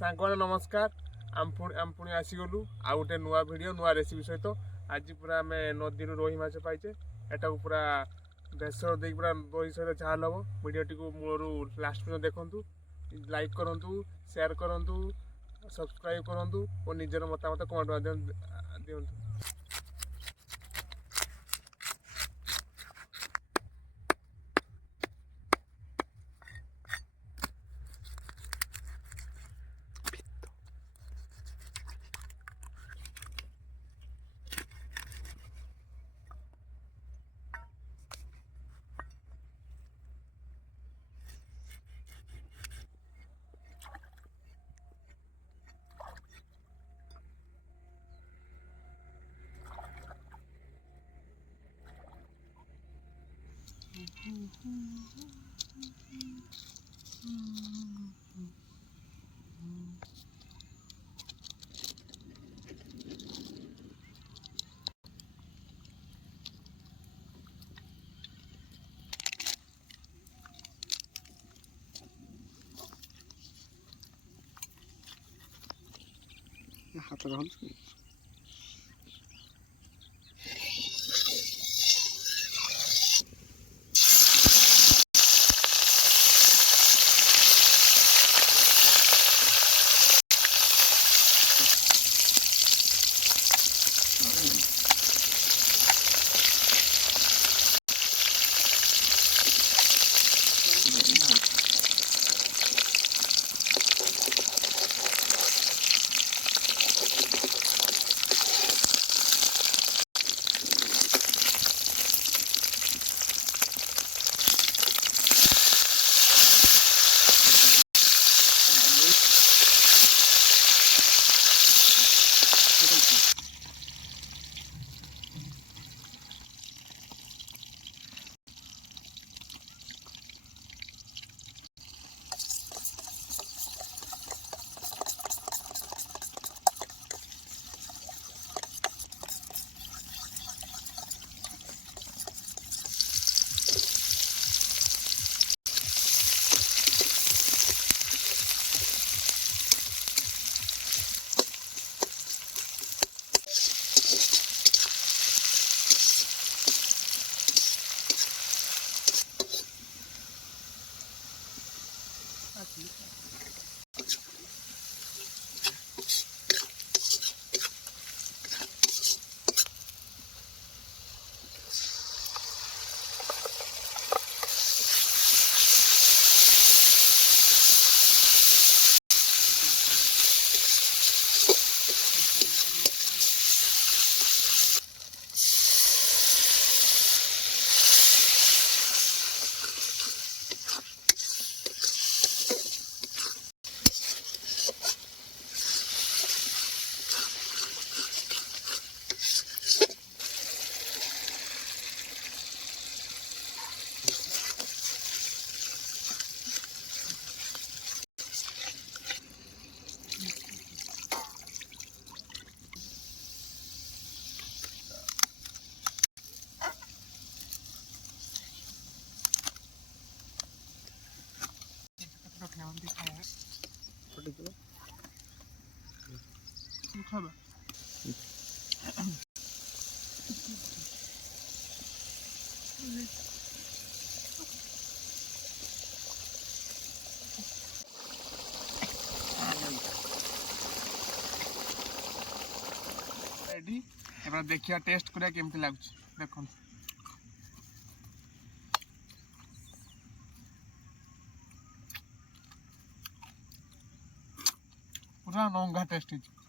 सांगने नमस्कार। आम पुणी आसीगलु आ गोटे नुआ भिडियो नुआ रेसिपी सहित आज पूरा आम नदी रोही माछ पाइचे एटा पूरा बेसर दे पूरा रोही सहित झाल हम भिडियोटी को मूलर लास्ट पर्यटन देखु लाइक करूँ शेयर करूँ सब्सक्राइब करूँ और निजर मतामत कमेंट दिंतु। हाथ रहल रेडी एबार देखिया टेस्ट करिया केमती लागुछ देखो पूरा नंगा टेस्ट है।